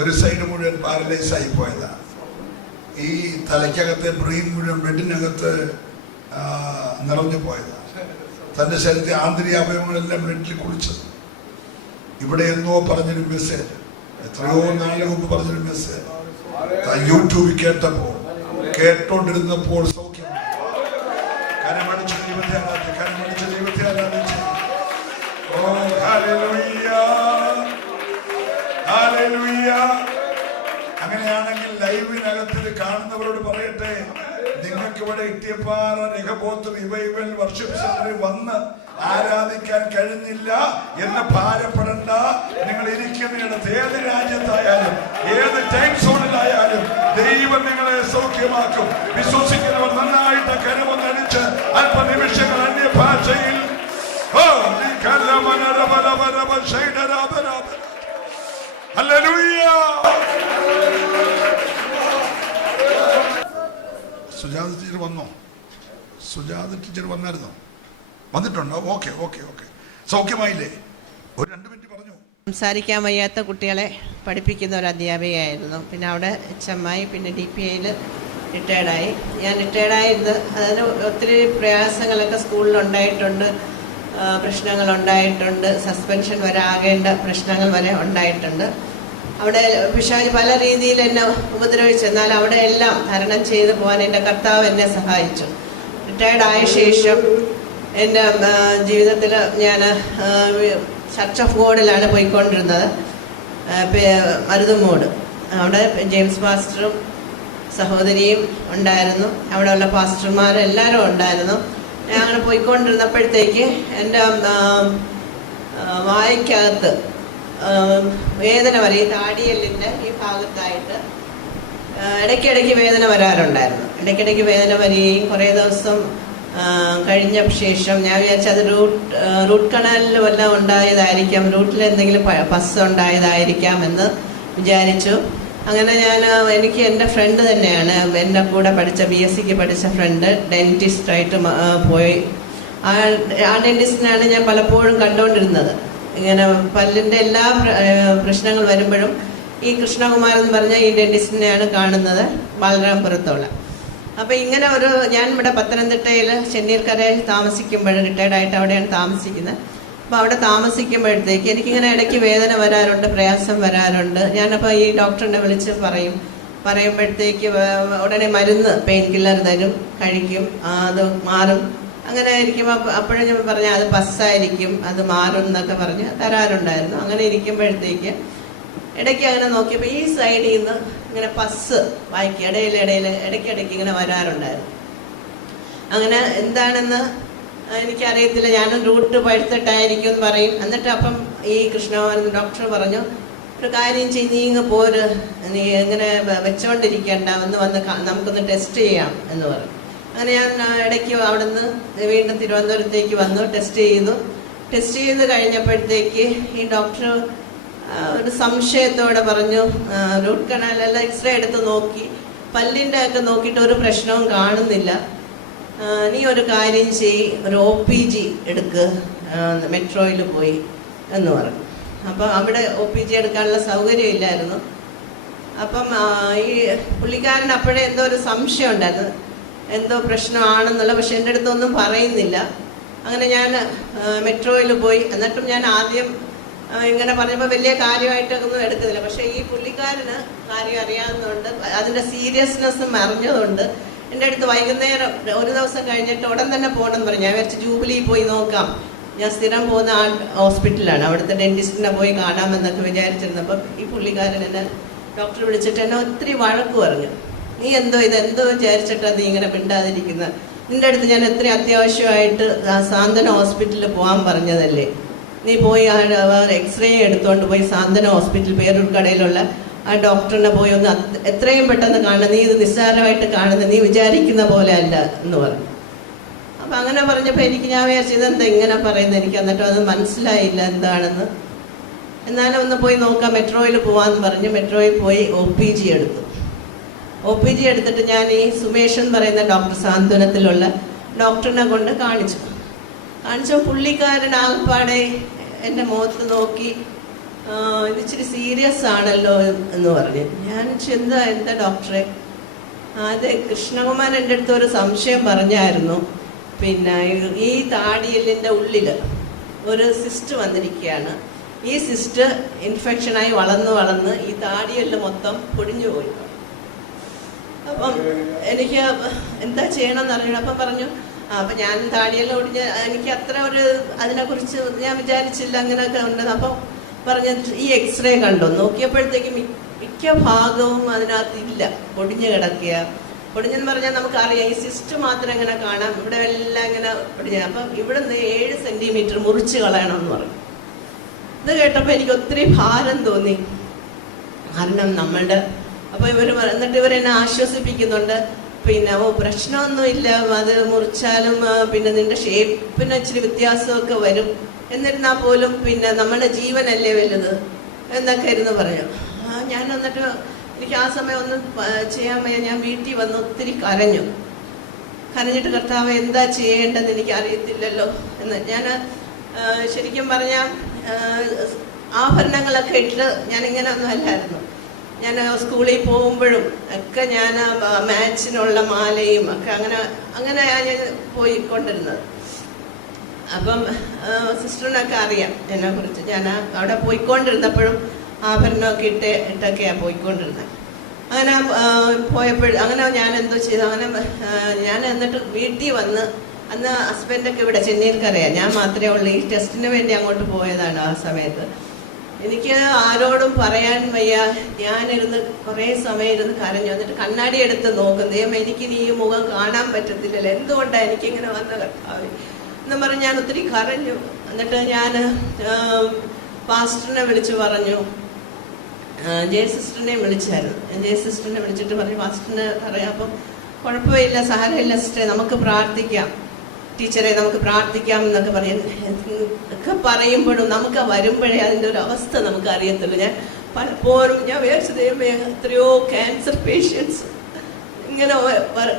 ഒരു സൈഡ് മുഴുവൻ പാരലൈസ് ആയി പോയതാണ്. ഈ തലയ്ക്കകത്തെ ബ്രെയിൻ മുഴുവൻ ബ്ലഡിനകത്ത് നിറഞ്ഞു പോയതാണ്. തൻ്റെ ശരീരത്തെ ആന്തരിക അവയവങ്ങളെല്ലാം ബ്ലഡിൽ കുളിച്ചത്. ഇവിടെ എന്നോ പറഞ്ഞൊരു മെസ്സേജ്, എത്രയോ നാളിന് മുമ്പ് പറഞ്ഞൊരു മെസ്സേജ് യൂട്യൂബിൽ കേട്ടോണ്ടിരുന്നപ്പോൾ സൗഖ്യം. കരമടിച്ച് ദൈവത്തെ ആരാധിച്ച്, കരമടിച്ച് ദൈവത്തെ ആരാധിച്ച്. ഓ ഹല്ലേലൂയ, ഹല്ലേലൂയ. അങ്ങനെയാണെങ്കിൽ ലൈവിനകത്തിൽ കാണുന്നവരോട് പറയട്ടെ, നിങ്ങൾക്ക് ഇവിടെ ഇട്ടിയപ്പാറ രഹബോത്ത് റിവൈവൽ വർഷിപ്പ് സെന്ററിൽ വന്ന് ആരാധിക്കാൻ കഴിഞ്ഞില്ല എന്ന് ഭാരപ്പെടണ്ട. നിങ്ങൾ ഇരിക്കുന്നിടത്ത് ഏത് രാജ്യത്തായാലും ഏത് ടൈം സോണിലായാലും ദൈവം നിങ്ങളെ സൗഖ്യമാക്കും. വിശ്വസിക്കുന്നവർ നന്നായിട്ട് കരമൊന്നടിച്ച് അല്പനിമിഷങ്ങൾ അന്യഭാഷയിൽ സുജാത ടീച്ചർ വന്നോ? സുജാത ടീച്ചർ വന്നായിരുന്നോ? വന്നിട്ടുണ്ടോ? Okay okay okay. സൗഖ്യമായില്ലേ? ഒരു 2 മിനിറ്റ് പറഞ്ഞു. സംസാരിക്കാൻ വയ്യാത്ത കുട്ടികളെ പഠിപ്പിക്കുന്ന ഒരു അധ്യാപികയായിരുന്നു. പിന്നെ അവിടെ HMI, പിന്നെ DPIയിൽ റിട്ടയർഡായി. ഞാൻ റിട്ടയർഡായിരുന്നു. അതിന് ഒത്തിരി പ്രയാസങ്ങളൊക്കെ സ്കൂളിലുണ്ടായിട്ടുണ്ട്, പ്രശ്നങ്ങളുണ്ടായിട്ടുണ്ട്, സസ്പെൻഷൻ വരെ ആകേണ്ട പ്രശ്നങ്ങൾ വരെ ഉണ്ടായിട്ടുണ്ട്. അവിടെ പിശാച് പല രീതിയിൽ എന്നെ ഉപദ്രവിച്ചു. എന്നാൽ അവിടെ എല്ലാം തരണം ചെയ്തു പോകാൻ എൻ്റെ കർത്താവ് എന്നെ സഹായിച്ചു. റിട്ടയർഡായ ശേഷം എൻ്റെ ജീവിതത്തിൽ ഞാൻ ചർച്ച് ഓഫ് ഗോഡിലാണ് പോയിക്കൊണ്ടിരുന്നത്, മരുതുമൂട്. അവിടെ ജെയിംസ് പാസ്റ്ററും സഹോദരിയും ഉണ്ടായിരുന്നു, അവിടെയുള്ള പാസ്റ്റർമാരെല്ലാവരും ഉണ്ടായിരുന്നു. ഞാൻ അങ്ങനെ പോയിക്കൊണ്ടിരുന്നപ്പോഴത്തേക്ക് എൻ്റെ വായ്ക്കകത്ത് വേദന വരെ, ഈ താടിയെല്ലിൻ്റെ ഈ ഭാഗത്തായിട്ട് ഇടയ്ക്കിടയ്ക്ക് വേദന വരാറുണ്ടായിരുന്നു. ഇടയ്ക്കിടയ്ക്ക് വേദന വരികയും കുറേ ദിവസം കഴിഞ്ഞ ശേഷം ഞാൻ വിചാരിച്ചത് റൂട്ട് കനാലിൽ വല്ലതും ഉണ്ടായതായിരിക്കാം, റൂട്ടിൽ എന്തെങ്കിലും പസ് ഉണ്ടായതായിരിക്കാം എന്ന് വിചാരിച്ചു. അങ്ങനെ എനിക്ക് എൻ്റെ ഫ്രണ്ട് തന്നെയാണ്, എൻ്റെ കൂടെ പഠിച്ച BSc പഠിച്ച ഫ്രണ്ട് ഡെൻറ്റിസ്റ്റായിട്ട് പോയി. ആ ഡെൻറ്റിസ്റ്റിനാണ് ഞാൻ പലപ്പോഴും കണ്ടുകൊണ്ടിരുന്നത്. ഇങ്ങനെ പല്ലിൻ്റെ എല്ലാ പ്രശ്നങ്ങൾ വരുമ്പോഴും ഈ കൃഷ്ണകുമാർ എന്ന് പറഞ്ഞ ഈ ഡെൻറ്റിസ്റ്റിനെയാണ് കാണുന്നത്, ബാലരാമപുരത്തുള്ള. അപ്പോൾ ഇങ്ങനെ ഞാൻ ഇവിടെ പത്തനംതിട്ടയിൽ ചെന്നീർക്കരയിൽ താമസിക്കുമ്പോൾ, റിട്ടയർഡായിട്ട് അവിടെയാണ് താമസിക്കുന്നത്. അപ്പോൾ അവിടെ താമസിക്കുമ്പോഴത്തേക്ക് എനിക്കിങ്ങനെ ഇടയ്ക്ക് വേദന വരാറുണ്ട്, പ്രയാസം വരാറുണ്ട്. ഞാനപ്പോൾ ഈ ഡോക്ടറിനെ വിളിച്ച് പറയുമ്പോഴത്തേക്ക് ഉടനെ മരുന്ന്, പെയിൻ കില്ലർ തരും, കഴിക്കും, അത് മാറും. അങ്ങനെ ഇരിക്കുമ്പോൾ അപ്പോഴും ഞാൻ പറഞ്ഞാൽ അത് പസ്സായിരിക്കും, അത് മാറും എന്നൊക്കെ പറഞ്ഞ് തരാറുണ്ടായിരുന്നു. അങ്ങനെ ഇരിക്കുമ്പോഴത്തേക്ക് ഇടയ്ക്ക് അങ്ങനെ നോക്കിയപ്പോൾ ഈ സൈഡിൽ നിന്ന് ഇങ്ങനെ പസ് വായിക്കും, ഇടയ്ക്കിടയ്ക്ക് ഇങ്ങനെ വരാറുണ്ടായിരുന്നു. അങ്ങനെ എന്താണെന്ന് എനിക്കറിയത്തില്ല. ഞാനും റൂട്ട് പഴുത്തിട്ടായിരിക്കും എന്ന് പറയും. എന്നിട്ട് അപ്പം ഈ കൃഷ്ണകുമാരൻ ഡോക്ടർ പറഞ്ഞു, ഒരു കാര്യം ചെയ്ത് നീ ഇങ്ങ് പോര്, നീ എങ്ങനെ വെച്ചോണ്ടിരിക്കേണ്ട, വന്ന് നമുക്കൊന്ന് ടെസ്റ്റ് ചെയ്യാം എന്ന് പറഞ്ഞു. അങ്ങനെ ഞാൻ ഇടയ്ക്ക് അവിടെ നിന്ന് വീണ്ടും തിരുവനന്തപുരത്തേക്ക് വന്നു, ടെസ്റ്റ് ചെയ്ത് കഴിഞ്ഞപ്പോഴത്തേക്ക് ഈ ഡോക്ടർ ഒരു സംശയത്തോടെ പറഞ്ഞു, റൂട്ട് കനാലെല്ലാം എക്സ്റേ എടുത്ത് നോക്കി, പല്ലിൻ്റെ ഒക്കെ നോക്കിയിട്ട് ഒരു പ്രശ്നവും കാണുന്നില്ല, നീ ഒരു കാര്യം ചെയ്യ്, ഒരു OPG എടുക്ക്, മെട്രോയിൽ പോയി എന്ന് പറഞ്ഞു. അപ്പം അവിടെ OPG എടുക്കാനുള്ള സൗകര്യം ഇല്ലായിരുന്നു. അപ്പം ഈ പുള്ളിക്കാരൻ അപ്പോഴേ എന്തോ ഒരു സംശയം ഉണ്ടായിരുന്നു, എന്തോ പ്രശ്നമാണെന്നുള്ള, പക്ഷെ എൻ്റെ അടുത്തൊന്നും പറയുന്നില്ല. അങ്ങനെ ഞാൻ മെട്രോയിൽ പോയി. എന്നിട്ടും ഞാൻ ആദ്യം ഇങ്ങനെ പറഞ്ഞപ്പോൾ വലിയ കാര്യമായിട്ടൊന്നും എടുക്കുന്നില്ല. പക്ഷേ ഈ പുള്ളിക്കാരന് കാര്യം അറിയാവുന്നതുകൊണ്ട്, അതിൻ്റെ സീരിയസ്നെസ്സും അറിഞ്ഞതുകൊണ്ട് എൻ്റെ അടുത്ത് വൈകുന്നേരം ഒരു ദിവസം കഴിഞ്ഞിട്ട് ഉടൻ തന്നെ പോകണമെന്ന് പറഞ്ഞു. ഞാൻ വിചാരിച്ച് ജൂബിലി പോയി നോക്കാം, ഞാൻ സ്ഥിരം പോകുന്ന ഹോസ്പിറ്റലാണ്, അവിടുത്തെ ഡെൻറ്റിസ്റ്റിനെ പോയി കാണാമെന്നൊക്കെ വിചാരിച്ചിരുന്നപ്പം ഈ പുള്ളിക്കാരൻ എന്നെ ഡോക്ടർ വിളിച്ചിട്ട് എന്നെ ഒത്തിരി വഴക്ക് പറഞ്ഞു. നീ എന്തോ വിചാരിച്ചിട്ടാണ് നീ ഇങ്ങനെ മിണ്ടാതിരിക്കുന്നത്, നിൻ്റെ അടുത്ത് ഞാൻ എത്ര അത്യാവശ്യമായിട്ട് സാന്ത്വന ഹോസ്പിറ്റലിൽ പോകാൻ പറഞ്ഞതല്ലേ, നീ പോയി എക്സ്റേ എടുത്തുകൊണ്ട് പോയി സാന്ത്വന ഹോസ്പിറ്റൽ പേരൂർക്കടയിലുള്ള ആ ഡോക്ടറിനെ പോയി ഒന്ന് എത്രയും പെട്ടെന്ന് കാണുക, നീ ഇത് നിസ്സാരമായിട്ട് കാണുന്നത്, നീ വിചാരിക്കുന്ന പോലെ അല്ല എന്ന് പറഞ്ഞു. അപ്പം അങ്ങനെ പറഞ്ഞപ്പോൾ ഞാൻ വിചാരിച്ചു ഇതെന്താ ഇങ്ങനെ പറയുന്നത്, എനിക്ക് എന്നിട്ടും അത് മനസ്സിലായില്ല എന്താണെന്ന്. എന്നാലും ഒന്ന് പോയി നോക്കാം, മെട്രോയിൽ പോകാമെന്ന് പറഞ്ഞ് മെട്രോയിൽ പോയി OPG എടുത്തു. OPG എടുത്തിട്ട് ഞാൻ ഈ സുമേഷ് എന്ന് പറയുന്ന ഡോക്ടർ സാന്ത്വനത്തിലുള്ള ഡോക്ടറിനെ കൊണ്ട് കാണിച്ചു. പുള്ളിക്കാരൻ ആകപ്പാടെ എൻ്റെ മുഖത്ത് നോക്കി ഇത് ഇച്ചിരി സീരിയസ് ആണല്ലോ എന്ന് പറഞ്ഞു. ഞാൻ എന്താ ഡോക്ടറെ? അതെ, കൃഷ്ണകുമാരൻ എൻ്റെ അടുത്ത് ഒരു സംശയം പറഞ്ഞായിരുന്നു. പിന്നെ ഈ താടിയെല്ലിൻ്റെ ഉള്ളിൽ ഒരു സിസ്റ്റ് വന്നിരിക്കുകയാണ്. ഈ സിസ്റ്റ് ഇൻഫെക്ഷനായി വളർന്ന് ഈ താടിയെല്ല് മൊത്തം പൊടിഞ്ഞു പോയി. അപ്പം എനിക്ക് എന്താ ചെയ്യണമെന്ന് അറിയണം. അപ്പം പറഞ്ഞു, അപ്പം ഞാൻ താടിയെല്ലാം ഒടിഞ്ഞ് എനിക്ക് അത്ര ഒരു അതിനെക്കുറിച്ച് ഞാൻ വിചാരിച്ചില്ല അങ്ങനെയൊക്കെ ഉണ്ടെന്ന്. അപ്പം പറഞ്ഞ ഈ എക്സ്റേ കണ്ടോ? നോക്കിയപ്പോഴത്തേക്കും മിക്ക ഭാഗവും അതിനകത്ത് ഇല്ല, പൊടിഞ്ഞു കിടക്കുക. പൊടിഞ്ഞെന്ന് പറഞ്ഞാൽ നമുക്കറിയാം, ഈ സിസ്റ്റ് മാത്രം ഇങ്ങനെ കാണാം, ഇവിടെ എല്ലാം ഇങ്ങനെ പൊടിഞ്ഞ. അപ്പം ഇവിടുന്ന് 7 സെന്റിമീറ്റർ മുറിച്ച് കളയണമെന്ന് പറഞ്ഞു. ഇത് കേട്ടപ്പോൾ എനിക്ക് ഒത്തിരി ഭാരം തോന്നി. കാരണം നമ്മളുടെ അപ്പോൾ എന്നിട്ട് ഇവരെന്നെ ആശ്വസിപ്പിക്കുന്നുണ്ട്. പിന്നെ പ്രശ്നമൊന്നുമില്ല, അത് മുറിച്ചാലും പിന്നെ നിന്റെ ഷേപ്പിന് ഇച്ചിരി വ്യത്യാസമൊക്കെ വരും, എന്നിരുന്നാൽ പോലും പിന്നെ നമ്മുടെ ജീവനല്ലേ വലുത് എന്നൊക്കെ ഇരുന്ന് പറഞ്ഞു. ഞാൻ എന്നിട്ട് എനിക്ക് ആ സമയം ഒന്നും ചെയ്യാൻ വയ്യ. ഞാൻ വീട്ടിൽ വന്ന് ഒത്തിരി കരഞ്ഞിട്ട് കർത്താവ് എന്താ ചെയ്യേണ്ടതെന്ന് എനിക്ക് അറിയത്തില്ലല്ലോ എന്ന്. ഞാൻ ശരിക്കും പറഞ്ഞാൽ ആഭരണങ്ങളൊക്കെ ഇട്ട് ഞാനിങ്ങനെ ഒന്നും അല്ലായിരുന്നു. ഞാൻ സ്കൂളിൽ പോകുമ്പോഴും ഒക്കെ ഞാൻ മാച്ചിനുള്ള മാലയും ഒക്കെ അങ്ങനെ ഞാൻ പോയിക്കൊണ്ടിരുന്നത്. അപ്പം സിസ്റ്ററിനൊക്കെ അറിയാം എന്നെക്കുറിച്ച്. ഞാൻ അവിടെ പോയിക്കൊണ്ടിരുന്നപ്പോഴും ആഭരണമൊക്കെ ഇട്ടൊക്കെയാണ് പോയിക്കൊണ്ടിരുന്നത്. അങ്ങനെ അങ്ങനെ ഞാൻ എന്തോ ചെയ്തു. അങ്ങനെ ഞാൻ എന്നിട്ട് വീട്ടിൽ വന്ന്, അന്ന് ഹസ്ബൻഡൊക്കെ ഇവിടെ ചെന്നൈക്കറിയാം, ഞാൻ മാത്രമേ ഉള്ളൂ. ഈ ടെസ്റ്റിന് വേണ്ടി അങ്ങോട്ട് പോയതാണ്. ആ സമയത്ത് എനിക്ക് ആരോടും പറയാൻ വയ്യ. ഞാനിരുന്ന് കുറേ സമയം ഇരുന്ന് കരഞ്ഞു. എന്നിട്ട് കണ്ണാടി എടുത്ത് നോക്കും, ദൈവം എനിക്കിനി ഈ മുഖം കാണാൻ പറ്റത്തില്ലല്ലോ, എന്തുകൊണ്ടാണ് എനിക്കിങ്ങനെ വന്ന കർത്താവ് എന്ന് പറഞ്ഞ് ഞാൻ ഒത്തിരി കരഞ്ഞു. എന്നിട്ട് ഞാൻ പാസ്റ്ററിനെ വിളിച്ചു പറഞ്ഞു, ജയ സിസ്റ്ററിനെ വിളിച്ചായിരുന്നു. ജയ സിസ്റ്ററിനെ വിളിച്ചിട്ട് പറഞ്ഞു, പാസ്റ്ററിനെ പറയാം. അപ്പം കുഴപ്പമില്ല, സാരമില്ല സിസ്റ്ററെ, നമുക്ക് പ്രാർത്ഥിക്കാം, ടീച്ചറെ നമുക്ക് പ്രാർത്ഥിക്കാം എന്നൊക്കെ ഒക്കെ പറയുമ്പോഴും നമുക്ക് വരുമ്പോഴേ അതിൻ്റെ ഒരു അവസ്ഥ നമുക്ക് അറിയത്തുള്ളൂ. ഞാൻ പലപ്പോഴും ഞാൻ വിചാരിച്ചു, ദൈവമേ, എത്രയോ ക്യാൻസർ പേഷ്യൻസ് ഇങ്ങനെ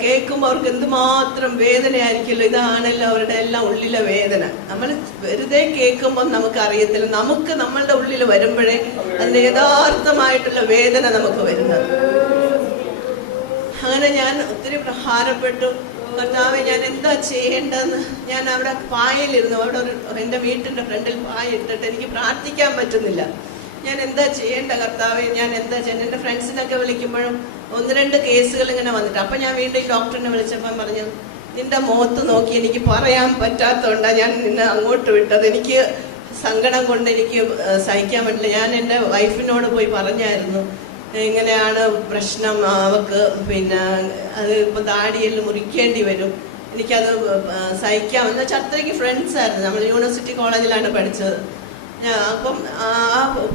കേൾക്കുമ്പോൾ അവർക്ക് എന്തുമാത്രം വേദനയായിരിക്കുമല്ലോ. ഇതാണല്ലോ അവരുടെ എല്ലാം ഉള്ളിലെ വേദന. നമ്മൾ വെറുതെ കേൾക്കുമ്പോൾ നമുക്ക് അറിയത്തില്ല, നമുക്ക് നമ്മളുടെ ഉള്ളിൽ വരുമ്പോഴേ അതിൻ്റെ യഥാർത്ഥമായിട്ടുള്ള വേദന നമുക്ക് വരുന്നത്. അങ്ങനെ ഞാൻ ഒത്തിരി പ്രഹാരപ്പെട്ടു. കർത്താവെ, ഞാൻ എന്താ ചെയ്യേണ്ടതെന്ന്. ഞാൻ അവിടെ പായലിരുന്നു. അവിടെ എൻ്റെ വീട്ടിൻ്റെ ഫ്രണ്ടിൽ പായ ഇട്ടിട്ട് എനിക്ക് പ്രാർത്ഥിക്കാൻ പറ്റുന്നില്ല. ഞാൻ എന്താ ചെയ്യേണ്ട കർത്താവെ, ഞാൻ എന്താ ചെയ്യേണ്ട? എൻ്റെ ഫ്രണ്ട്സിനൊക്കെ വിളിക്കുമ്പോഴും 1-2 കേസുകൾ ഇങ്ങനെ വന്നിട്ട്. അപ്പം ഞാൻ വീണ്ടും ഡോക്ടറിനെ വിളിച്ചപ്പം പറഞ്ഞു, നിന്റെ മുഖത്ത് നോക്കി എനിക്ക് പറയാൻ പറ്റാത്തതുകൊണ്ടാണ് ഞാൻ നിന്നെ അങ്ങോട്ട് വിട്ടത്. എനിക്ക് സങ്കടം കൊണ്ട് എനിക്ക് സഹിക്കാൻ പറ്റില്ല. ഞാൻ എൻ്റെ വൈഫിനോട് പോയി പറഞ്ഞായിരുന്നു, ഇങ്ങനെയാണ് പ്രശ്നം, അവക്ക് പിന്നെ അത് ഇപ്പം താടിയെല്ലാം മുറിക്കേണ്ടി വരും, എനിക്കത് സഹിക്കാം എന്ന് വെച്ചാൽ അത്രയ്ക്ക് ഫ്രണ്ട്സായിരുന്നു. നമ്മൾ യൂണിവേഴ്സിറ്റി കോളേജിലാണ് പഠിച്ചത്. അപ്പം ആ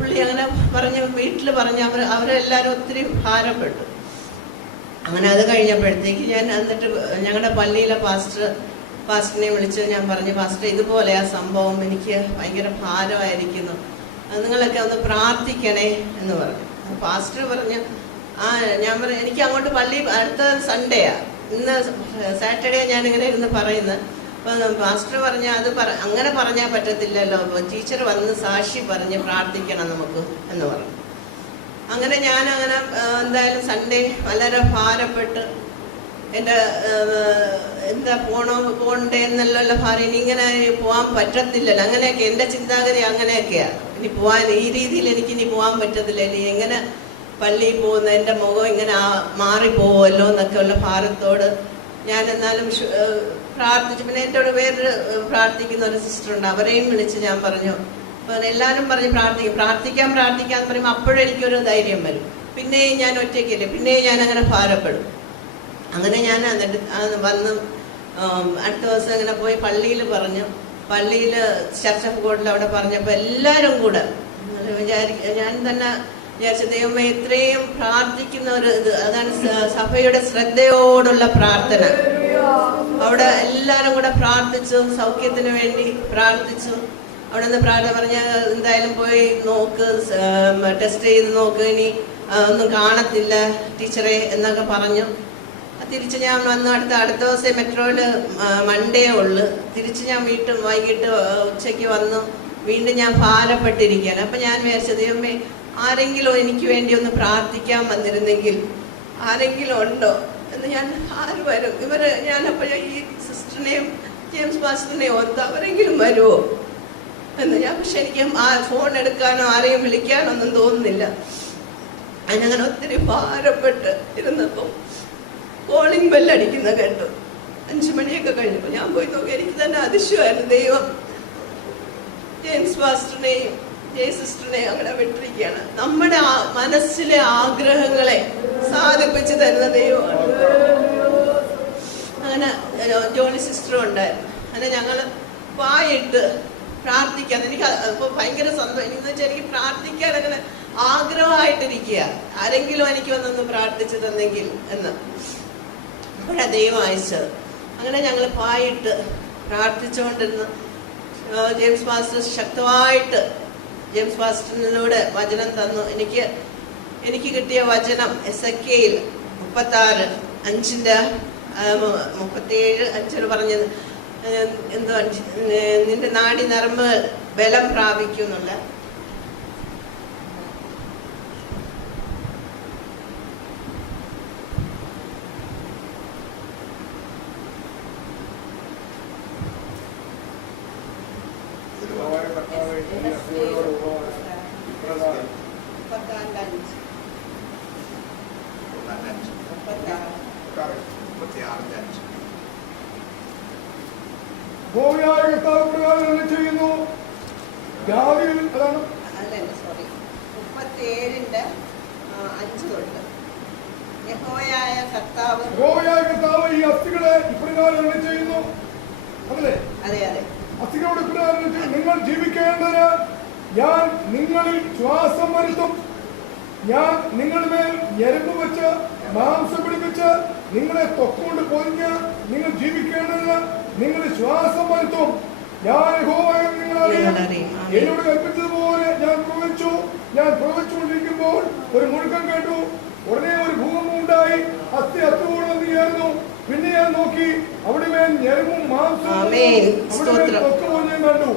പുള്ളി അങ്ങനെ പറഞ്ഞ് വീട്ടിൽ പറഞ്ഞ് അവരെല്ലാവരും ഒത്തിരി ഭാരപ്പെട്ടു. അങ്ങനെ അത് കഴിഞ്ഞപ്പോഴത്തേക്ക് ഞാൻ എന്നിട്ട് ഞങ്ങളുടെ പള്ളിയിലെ പാസ്റ്ററിനെ വിളിച്ച് ഞാൻ പറഞ്ഞു, പാസ്റ്റർ ഇതുപോലെ ആ സംഭവം എനിക്ക് ഭയങ്കര ഭാരമായിരിക്കുന്നു, നിങ്ങളൊക്കെ ഒന്ന് പ്രാർത്ഥിക്കണേ എന്ന് പറഞ്ഞു. പാസ്റ്റർ പറഞ്ഞു, ഞാൻ പറഞ്ഞു എനിക്ക് അങ്ങോട്ട് പള്ളി അടുത്ത സൺഡേയാ, ഇന്ന് സാറ്റർഡേ ഞാനിങ്ങനെ ഇരുന്ന് പറയുന്നത്. അപ്പം പാസ്റ്റർ പറഞ്ഞ അത് അങ്ങനെ പറഞ്ഞാൽ പറ്റത്തില്ലല്ലോ, ടീച്ചർ വന്ന് സാക്ഷി പറഞ്ഞ് പ്രാർത്ഥിക്കണം നമുക്ക് എന്ന് പറഞ്ഞു. അങ്ങനെ ഞാനങ്ങനെ എന്തായാലും സൺഡേ വളരെ ഭാരപ്പെട്ട് എൻ്റെ എന്താ പോകണ്ടേ എന്നുള്ള ഭാരം, ഇനി ഇങ്ങനെ പോകാൻ പറ്റത്തില്ലല്ലോ, അങ്ങനെയൊക്കെ എൻ്റെ ചിന്താഗതി അങ്ങനെയൊക്കെയാണ്. ഇനി ഈ രീതിയിൽ എനിക്കിനി പോകാൻ പറ്റത്തില്ല, ഇനി എങ്ങനെ പള്ളിയിൽ പോകുന്ന എൻ്റെ മുഖം ഇങ്ങനെ മാറിപ്പോവുമല്ലോ എന്നൊക്കെ ഉള്ള ഭാരത്തോട് ഞാൻ എന്നാലും പ്രാർത്ഥിച്ചു. പിന്നെ എൻ്റെ കൂടെ വേറൊരു പ്രാർത്ഥിക്കുന്ന ഒരു സിസ്റ്ററുണ്ട്, അവരെയും വിളിച്ച് ഞാൻ പറഞ്ഞു. അപ്പം എല്ലാവരും പറഞ്ഞ് പ്രാർത്ഥിക്കാന്ന് പറയുമ്പോൾ അപ്പോഴെനിക്കൊരു ധൈര്യം വരും. പിന്നെയും ഞാൻ ഒറ്റയ്ക്കല്ലേ, പിന്നെയും ഞാൻ അങ്ങനെ ഭാരപ്പെടും. അങ്ങനെ ഞാൻ എന്നിട്ട് വന്ന് അടുത്ത ദിവസം അങ്ങനെ പോയി പള്ളിയിൽ പറഞ്ഞു. പള്ളിയിൽ ചർച്ച് ഓഫ് ഗോഡിൽ അവിടെ പറഞ്ഞപ്പോൾ എല്ലാവരും കൂടെ ഞാൻ തന്നെ വിചാരിച്ച, ദൈവമേ ഇത്രയും പ്രാർത്ഥിക്കുന്ന ഒരു ഇത്, അതാണ് സഭയുടെ ശ്രദ്ധയോടുള്ള പ്രാർത്ഥന. അവിടെ എല്ലാവരും കൂടെ പ്രാർത്ഥിച്ചു, സൗഖ്യത്തിന് വേണ്ടി പ്രാർത്ഥിച്ചു. അവിടെ നിന്ന് പ്രാർത്ഥന പറഞ്ഞ എന്തായാലും പോയി നോക്ക്, ടെസ്റ്റ് ചെയ്ത് നോക്ക്, ഇനി ഒന്നും കാണത്തില്ല ടീച്ചറെ എന്നൊക്കെ പറഞ്ഞു. തിരിച്ച് ഞാൻ വന്നു. അടുത്ത ദിവസം മെട്രോയിൽ മൺഡേ ഉള്ളു. തിരിച്ച് ഞാൻ വൈകിട്ട് ഉച്ചയ്ക്ക് വന്നു. വീണ്ടും ഞാൻ ഭാരപ്പെട്ടിരിക്കുകയാണ്. അപ്പം ഞാൻ വിചാരിച്ചത് ദൈവമേ, ആരെങ്കിലും എനിക്ക് വേണ്ടി ഒന്ന് പ്രാർത്ഥിക്കാൻ വന്നിരുന്നെങ്കിൽ, ആരെങ്കിലും ഉണ്ടോ എന്ന്. ഞാൻ ആര് വരും ഞാനപ്പോൾ ഈ സിസ്റ്ററിനെയും ജെയിംസ് പാസ്റ്ററിനെയും ഓർത്ത് അവരെങ്കിലും വരുമോ എന്ന് ഞാൻ. പക്ഷെ എനിക്ക് ഫോൺ എടുക്കാനോ ആരെയും വിളിക്കാനോ ഒന്നും തോന്നുന്നില്ല. അതിനങ്ങനെ ഒത്തിരി ഭാരപ്പെട്ട് ഇരുന്നപ്പം കോളിംഗ് ബെല്ലടിക്കുന്ന കേട്ടു. 5 മണിയൊക്കെ കഴിഞ്ഞപ്പോൾ ഞാൻ പോയി നോക്കി. എനിക്ക് തന്നെ അതിശയമായിരുന്നു. ദൈവം ജെയിംസ് പാസ്റ്ററിനെയും ജയ സിസ്റ്ററിനെയും അങ്ങനെ വിട്ടിരിക്കുകയാണ്. നമ്മുടെ മനസ്സിലെ ആഗ്രഹങ്ങളെ സാധിപ്പിച്ചു തരുന്ന ദൈവമാണ്. അങ്ങനെ ജോണി സിസ്റ്ററും ഉണ്ടായിരുന്നു. അങ്ങനെ ഞങ്ങൾ വായിട്ട് പ്രാർത്ഥിക്കാൻ, എനിക്ക് അപ്പോൾ ഭയങ്കര സന്തോഷം. എന്ന് വെച്ചാൽ എനിക്ക് പ്രാർത്ഥിക്കാൻ അങ്ങനെ ആഗ്രഹമായിട്ടിരിക്കുക, ആരെങ്കിലും എനിക്ക് വന്നൊന്ന് പ്രാർത്ഥിച്ചു തന്നെങ്കിൽ എന്ന്. അപ്പോഴാണ് ദൈവം അയച്ചത്. അങ്ങനെ ഞങ്ങൾ പായിട്ട് പ്രാർത്ഥിച്ചുകൊണ്ടിരുന്ന് ജെയിംസ് പാസ്റ്റർ ശക്തമായിട്ട് ജെയിംംസ് പാസ്റ്ററിലൂടെ വചനം തന്നു. എനിക്ക് കിട്ടിയ വചനം എസെക്കിയേൽ 36:5-37 പറഞ്ഞത് എന്തോ, നിന്റെ നാടി നരമ്പ് ബലം പ്രാപിക്കും എന്നുള്ള. ചെയ്യുന്നു. ജാതിയിൽ അതാണ് 37:5 തൊട്ട് യഹോവയായ കർത്താവ് ഈ അസ്ഥികളെ ഇപ്രകാരം ചെയ്യുന്നു. അതല്ലേ? അതെ അതെ. അസ്ഥികളോട് ഇപ്രകാരം നിങ്ങൾ ജീവിക്കേണ്ടതിന് ഞാൻ നിങ്ങളിൽ ശ്വാസം വരുത്തും. ഞാൻ നിങ്ങളുടെ മേൽ ഞരമ്പ് വെച്ച് മാംസം പിടിപ്പിച്ച് നിങ്ങളെ തൊക്കൊണ്ട് പൊതിഞ്ഞ് നിങ്ങൾ ജീവിക്കേണ്ടതിന് നിങ്ങൾ ശ്വാസം വരുത്തും. ഞാൻ യഹോവയെന്ന് നിങ്ങൾ അറിയും. എന്നോട് കൽപ്പിച്ചതുപോലെ ഞാൻ പ്രവചിച്ചുകൊണ്ടിരിക്കുമ്പോൾ ഒരു മുഴക്കം കേട്ടു. ഉടനെ ഒരു ഭൂകമ്പം ഉണ്ടായി. അസ്ഥി അസ്ഥിയോട് വന്ന് ചേർന്നു. പിന്നെ ഞാൻ നോക്കി, അവിടെ മേൽ ഞരമ്പും മാംസവും കണ്ടു.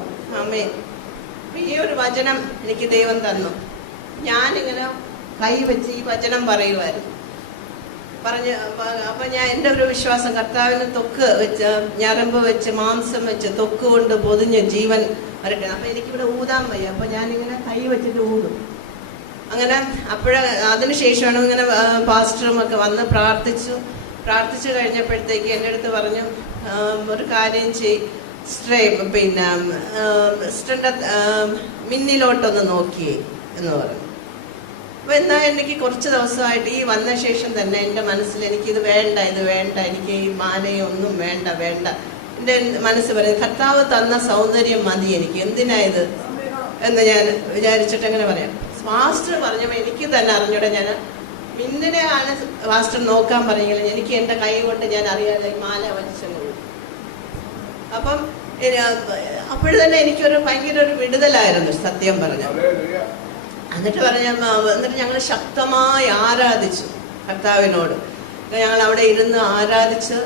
ഈ ഒരു വചനം എനിക്ക് ദൈവം തന്നു. ഞാനിങ്ങനെ കൈവച്ച് ഈ വചനം പറയുമായിരുന്നു. അപ്പൊ ഞാൻ എൻ്റെ ഒരു വിശ്വാസം, കർത്താവിന് തൊക്ക് വെച്ച് ഞരമ്പ് വെച്ച് മാംസം വെച്ച് തൊക്ക് കൊണ്ട് പൊതിഞ്ഞ് ജീവൻ വരട്ടെ. അപ്പൊ എനിക്കിവിടെ ഊതാൻ വയ്യ. അപ്പൊ ഞാനിങ്ങനെ കൈ വെച്ചിട്ട് ഊതും. അങ്ങനെ അതിനുശേഷമാണ് ഇങ്ങനെ പാസ്റ്ററും ഒക്കെ വന്ന് പ്രാർത്ഥിച്ചു കഴിഞ്ഞപ്പോഴത്തേക്ക് എൻ്റെ അടുത്ത് പറഞ്ഞു, ഒരു കാര്യം പിന്നെ സിസ്റ്ററിൻ്റെ മിന്നിലോട്ടൊന്ന് നോക്കിയേ എന്ന് പറഞ്ഞു. അപ്പോൾ എന്നാൽ എനിക്ക് കുറച്ച് ദിവസമായിട്ട് ഈ വന്ന ശേഷം തന്നെ എൻ്റെ മനസ്സിൽ എനിക്കിത് വേണ്ട, എനിക്ക് ഈ മാലയും ഒന്നും വേണ്ട. എൻ്റെ മനസ്സ് പറയുന്നത്, കർത്താവ് തന്ന സൗന്ദര്യം മതി എനിക്ക്, എന്തിനായത് എന്ന് ഞാൻ വിചാരിച്ചിട്ട് അങ്ങനെ പറയാം. മാസ്റ്റർ പറഞ്ഞപ്പോൾ എനിക്ക് തന്നെ അറിഞ്ഞൂടെ, ഞാൻ മിന്നിനെയാണ് മാസ്റ്റർ നോക്കാൻ പറഞ്ഞെങ്കിൽ എനിക്ക് എൻ്റെ കൈ കൊണ്ട് ഞാൻ അറിയാതെ മാല വലിച്ചെന്നു. അപ്പം അപ്പോഴ് തന്നെ എനിക്കൊരു ഭയങ്കര ഒരു വിടുതലായിരുന്നു സത്യം പറഞ്ഞു. എന്നിട്ട് ഞങ്ങൾ ശക്തമായി ആരാധിച്ചു കർത്താവിനോട്. ഞങ്ങൾ അവിടെ ഇരുന്ന് ആരാധിച്ച്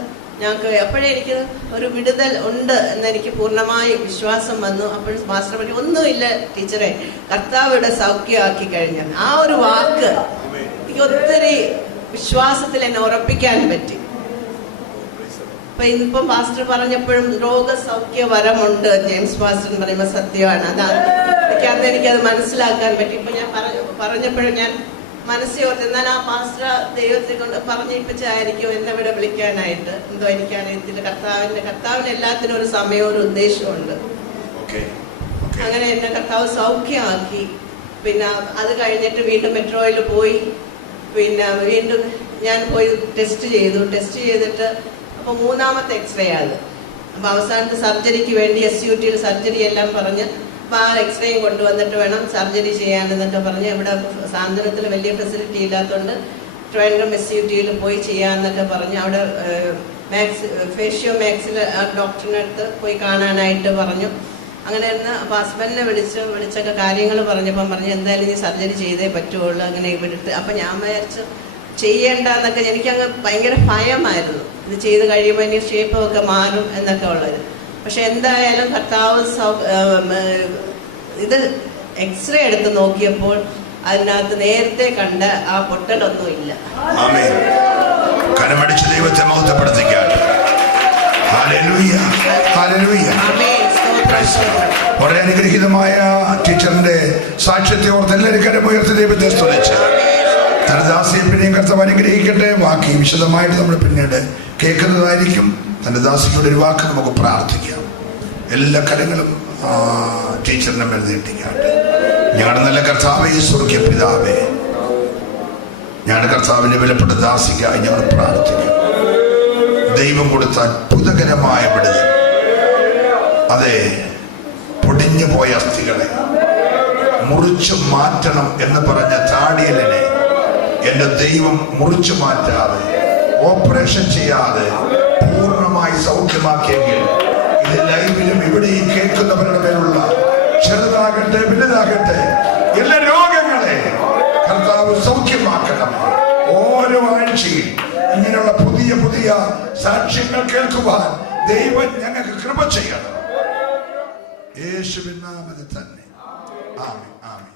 ഞങ്ങൾക്ക് എപ്പോഴേ എനിക്ക് ഒരു വിടുതൽ ഉണ്ട് എന്നെനിക്ക് പൂർണ്ണമായി വിശ്വാസം വന്നു. അപ്പോൾ മാസ്റ്റർ പറഞ്ഞു, ഒന്നുമില്ല ടീച്ചറെ, കർത്താവിടെ സൗഖ്യമാക്കി കഴിഞ്ഞാൽ. ആ ഒരു വാക്ക് എനിക്ക് ഒത്തിരി വിശ്വാസത്തിൽ എന്നെ ഉറപ്പിക്കാൻ പറ്റി. അപ്പൊ ഇന്നിപ്പം പാസ്റ്റർ പറഞ്ഞപ്പോഴും രോഗസൗഖ്യ വരമുണ്ട് ജെയിംസ് പാസ്റ്റർ പറയുമ്പോൾ സത്യമാണ്. അന്ന് എനിക്കത് മനസ്സിലാക്കാൻ പറ്റി. ഇപ്പൊ ഞാൻ പറഞ്ഞപ്പോഴും ഞാൻ മനസ്സിൽ ഓർത്ത്, എന്നാൽ ആ പാസ്റ്റർ ദൈവത്തെ കൊണ്ട് പറഞ്ഞിപ്പിച്ചായിരിക്കും എന്നെ ഇവിടെ വിളിക്കാനായിട്ട്. എന്തോ എനിക്കറിയത്തില്ല. കർത്താവിന് എല്ലാത്തിനും ഒരു സമയവും ഒരു ഉദ്ദേശമുണ്ട്. അങ്ങനെ എന്നെ കർത്താവ് സൗഖ്യമാക്കി. പിന്നെ അത് കഴിഞ്ഞിട്ട് വീണ്ടും മെട്രോയിൽ പോയി. പിന്നെ വീണ്ടും ഞാൻ പോയി ടെസ്റ്റ് ചെയ്തിട്ട് അപ്പോൾ 3ാമത്തെ എക്സ്റേ ആണ്. അപ്പോൾ അവസാനത്തെ സർജറിക്ക് വേണ്ടി SUTയിൽ സർജറി എല്ലാം പറഞ്ഞ് അപ്പോൾ ആ എക്സ്റേയും കൊണ്ടുവന്നിട്ട് വേണം സർജറി ചെയ്യാനെന്നൊക്കെ പറഞ്ഞ്, ഇവിടെ സാന്ത്വനത്തിൽ വലിയ ഫെസിലിറ്റി ഇല്ലാത്തതുകൊണ്ട് ട്രിവാൻഡ്രം SUTയിൽ പോയി ചെയ്യാമെന്നൊക്കെ പറഞ്ഞ് അവിടെ ഫേഷ്യോ മാക്സിൽ ഡോക്ടറിൻ്റെ അടുത്ത് പോയി കാണാനായിട്ട് പറഞ്ഞു. അങ്ങനെ ഇരുന്ന് അപ്പോൾ ഹസ്ബൻഡിനെ വിളിച്ചൊക്കെ കാര്യങ്ങൾ പറഞ്ഞപ്പം പറഞ്ഞു, എന്തായാലും നീ സർജറി ചെയ്തേ പറ്റുള്ളൂ അങ്ങനെ ഇവിടുത്തെ. അപ്പം ഞാൻ വിചാരിച്ചു ചെയ്യേണ്ടെന്നൊക്കെ. എനിക്കങ്ങ് ഭയങ്കര ഭയമായിരുന്നു, ഇത് ചെയ്ത് കഴിയുമ്പോൾ ഇനി ഷേപ്പൊക്കെ മാറും എന്നൊക്കെ ഉള്ളത്. പക്ഷെ എന്തായാലും കർത്താവ് ഇത് എക്സ്റേ എടുത്ത് നോക്കിയപ്പോൾ അതിനകത്ത് നേരത്തെ കണ്ട ആ പൊട്ടലൊന്നും ഇല്ല. ആമേൻ. കരമടിച്ച് ദൈവത്തെ മഹത്വപ്പെടുത്തിക്കാട്ടെ. Hallelujah, hallelujah. വളരെ അനുഗ്രഹീതമായ ടീച്ചറിന്റെ സാക്ഷ്യത്തെ ഓർത്ത് എല്ലാവരും കരമുയർത്തി ദൈവത്തെ സ്തുതിച്ച് തന്റെ ദാസിയെ പിന്നെയും കർത്താവ് അനുഗ്രഹിക്കട്ടെ. ബാക്കി വിശദമായിട്ട് നമ്മൾ പിന്നീട് കേൾക്കുന്നതായിരിക്കും. തന്റെ ദാസിയുടെ ഒരു വാക്ക് നമുക്ക് പ്രാർത്ഥിക്കാം. എല്ലാ കരങ്ങളും ടീച്ചറിനെ മേൽ നീട്ടിക്കാട്ടെ. ഞങ്ങളുടെ നല്ല കർത്താവേ, സ്വർഗ്ഗീയ പിതാവേ, ഞങ്ങളുടെ കർത്താവിന്റെ വിലപ്പെട്ട ദാസിക്കായി ഞങ്ങൾ പ്രാർത്ഥിക്കും. ദൈവം കൊടുത്ത അത്ഭുതകരമായ വിടുതൽ, അതെ, പൊടിഞ്ഞു പോയ അസ്ഥികളെ മുറിച്ചു മാറ്റണം എന്ന് പറഞ്ഞ താടിയലിനെ എന്റെ ദൈവം മുറിച്ചു മാറ്റാതെ, ഓപ്പറേഷൻ ചെയ്യാതെ പൂർണ്ണമായി സൗഖ്യമാക്കിയെങ്കിൽ ഇത് ലൈവിലും ഇവിടെയും കേൾക്കുന്നവരുടെ മേലുള്ള ചെറുതാകട്ടെ വലുതാകട്ടെ എല്ലാ രോഗങ്ങളെ കർത്താവ് സൗഖ്യമാക്കണം. ഓരോ ആഴ്ചയിൽ ഇങ്ങനെയുള്ള പുതിയ പുതിയ സാക്ഷ്യങ്ങൾ കേൾക്കുവാൻ ദൈവം ഞങ്ങൾക്ക് കൃപ ചെയ്യണം. യേശുവിൻ നാമത്തിൽ തന്നെ. ആമേൻ, ആമേൻ.